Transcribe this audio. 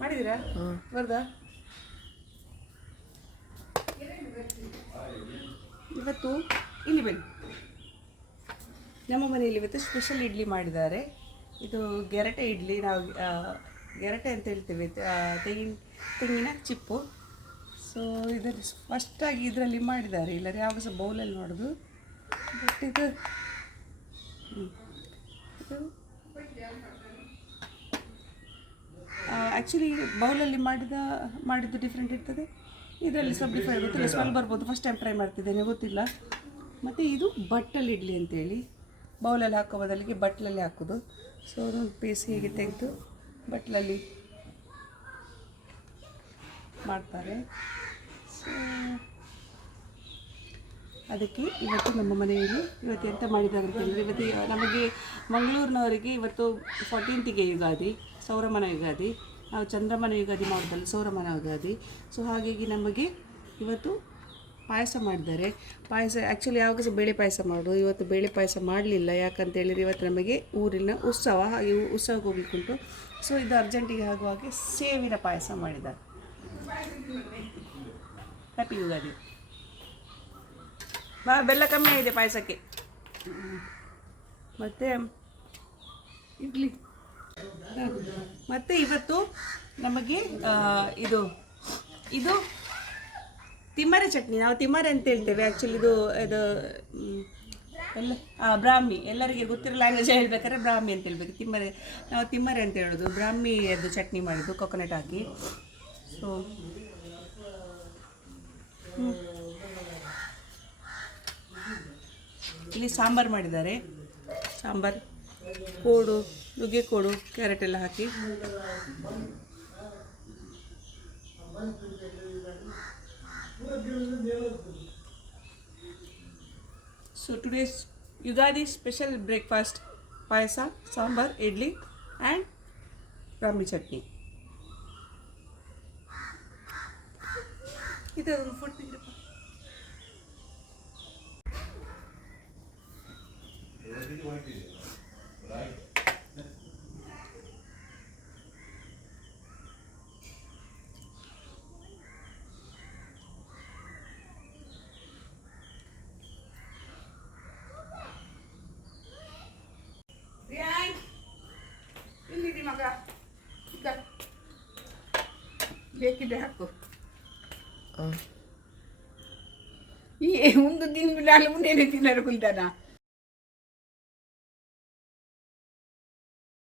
ಮಾಡಿದ್ದೀರಾ ಬರ್ದಾ? ಇವತ್ತು ಇಲ್ಲಿ ಬನ್ನಿ, ನಮ್ಮ ಮನೆಯಲ್ಲಿ ಇವತ್ತು ಸ್ಪೆಷಲ್ ಇಡ್ಲಿ ಮಾಡಿದ್ದಾರೆ. ಇದು ಗೆರಟೆ ಇಡ್ಲಿ. ನಾವು ಗೆರಟೆ ಅಂತ ಹೇಳ್ತೇವೆ, ತೆಂಗಿನ ಚಿಪ್ಪು. ಸೊ ಇದನ್ನು ಫಸ್ಟಾಗಿ ಇದರಲ್ಲಿ ಮಾಡಿದ್ದಾರೆ, ಇಲ್ಲರೆ ಯಾವಾಗ ಸಹ ಬೌಲಲ್ಲಿ ಮಾಡೋದು. ಬಟ್ ಇದು ಆ್ಯಕ್ಚುಲಿ ಬೌಲಲ್ಲಿ ಮಾಡಿದ್ದು ಡಿಫ್ರೆಂಟ್ ಇರ್ತದೆ, ಇದರಲ್ಲಿ ಸ್ವಲ್ಪ ಡಿಫ್ರೆಂಟ್ ಗೊತ್ತಿಲ್ಲ, ಸ್ಮೆಲ್ ಬರ್ಬೋದು. ಫಸ್ಟ್ ಟೈಮ್ ಟ್ರೈ ಮಾಡ್ತಿದ್ದೇನೆ, ಗೊತ್ತಿಲ್ಲ. ಮತ್ತು ಇದು ಬಟ್ಟಲ್ ಇಡ್ಲಿ ಅಂತೇಳಿ, ಬೌಲಲ್ಲಿ ಹಾಕೋ ಬದಲಿಗೆ ಬಟ್ಲಲ್ಲಿ ಹಾಕೋದು. ಸೊ ಅದೊಂದು ಪೀಸ್ ಹೀಗೆ ತೆಗೆದು ಬಟ್ಲಲ್ಲಿ ಮಾಡ್ತಾರೆ. ಸೊ ಅದಕ್ಕೆ ಇವತ್ತು ನಮ್ಮ ಮನೆಯಲ್ಲಿ ಇವತ್ತು ಎಂತ ಮಾಡಿದ್ದಾರೆ ಅಂತ ಹೇಳಿದರೆ, ಇವತ್ತು ನಮಗೆ ಮಂಗಳೂರಿನವರಿಗೆ ಇವತ್ತು 14th ಯುಗಾದಿ, ಸೌರಮಾನ ಯುಗಾದಿ. ನಾವು ಚಂದ್ರಮಾನ ಯುಗಾದಿ ಮಾಡೋದಲ್ಲ, ಸೌರಮಾನ ಯುಗಾದಿ. ಸೊ ಹಾಗಾಗಿ ನಮಗೆ ಇವತ್ತು ಪಾಯಸ ಮಾಡಿದ್ದಾರೆ. ಪಾಯಸ ಆ್ಯಕ್ಚುಲಿ ಯಾವಾಗ ಸಹ ಬೇಳೆ ಪಾಯಸ ಮಾಡೋದು, ಇವತ್ತು ಬೇಳೆ ಪಾಯಸ ಮಾಡಲಿಲ್ಲ. ಯಾಕಂತೇಳಿದರೆ ಇವತ್ತು ನಮಗೆ ಊರಿನ ಉತ್ಸವ, ಹಾಗೆ ಉತ್ಸವಕ್ಕೆ ಹೋಗ್ಲಿಕ್ಕುಂಟು. ಸೊ ಇದು ಅರ್ಜೆಂಟಿಗೆ ಆಗುವಾಗೆ ಸೇವಿನ ಪಾಯಸ ಮಾಡಿದ್ದಾರೆ. ಹ್ಯಾಪಿ ಯುಗಾದಿ. ಬೆಲ್ಲ ಕಮ್ಮಿ ಆಗಿದೆ ಪಾಯಸಕ್ಕೆ. ಮತ್ತು ಇಡ್ಲಿ. ಮತ್ತು ಇವತ್ತು ನಮಗೆ ಇದು ತಿಮ್ಮರೆ ಚಟ್ನಿ. ನಾವು ತಿಮ್ಮರೆ ಅಂತ ಹೇಳ್ತೇವೆ ಆ್ಯಕ್ಚುಲಿ. ಇದು ಎಲ್ಲ ಬ್ರಾಹ್ಮಿ, ಎಲ್ಲರಿಗೆ ಗೊತ್ತಿರೋ ಲ್ಯಾಂಗ್ವೇಜ್ ಹೇಳ್ಬೇಕಾದ್ರೆ ಬ್ರಾಹ್ಮಿ ಅಂತ ಹೇಳ್ಬೇಕು. ನಾವು ತಿಮ್ಮರೆ ಅಂತ ಹೇಳೋದು. ಬ್ರಾಹ್ಮಿ ಅದು ಚಟ್ನಿ ಮಾಡಿದ್ದು ಕೊಕೊನಟ್ ಹಾಕಿ. ಸೊ ಇಲ್ಲಿ ಸಾಂಬಾರು ಮಾಡಿದ್ದಾರೆ. ಸಾಂಬಾರು ಕೋಡು, ನುಗ್ಗೆಕೋಡು, ಕ್ಯಾರೆಟ್ ಎಲ್ಲ ಹಾಕಿ. So today's Ugadi special breakfast: payasa, sambar, idli and brahmi chutney. ಇದೊಂದು ಫುಡ್ ಇಲ್ಲಿದೆ ಮಗ, ಬೇಕಿದ್ರೆ ಹಾಕು. ಈ ಒಂದು ತಿಂದು ಮುಂದೆ ತಿನ್ನಲು ಕುಲ್ತಾನ.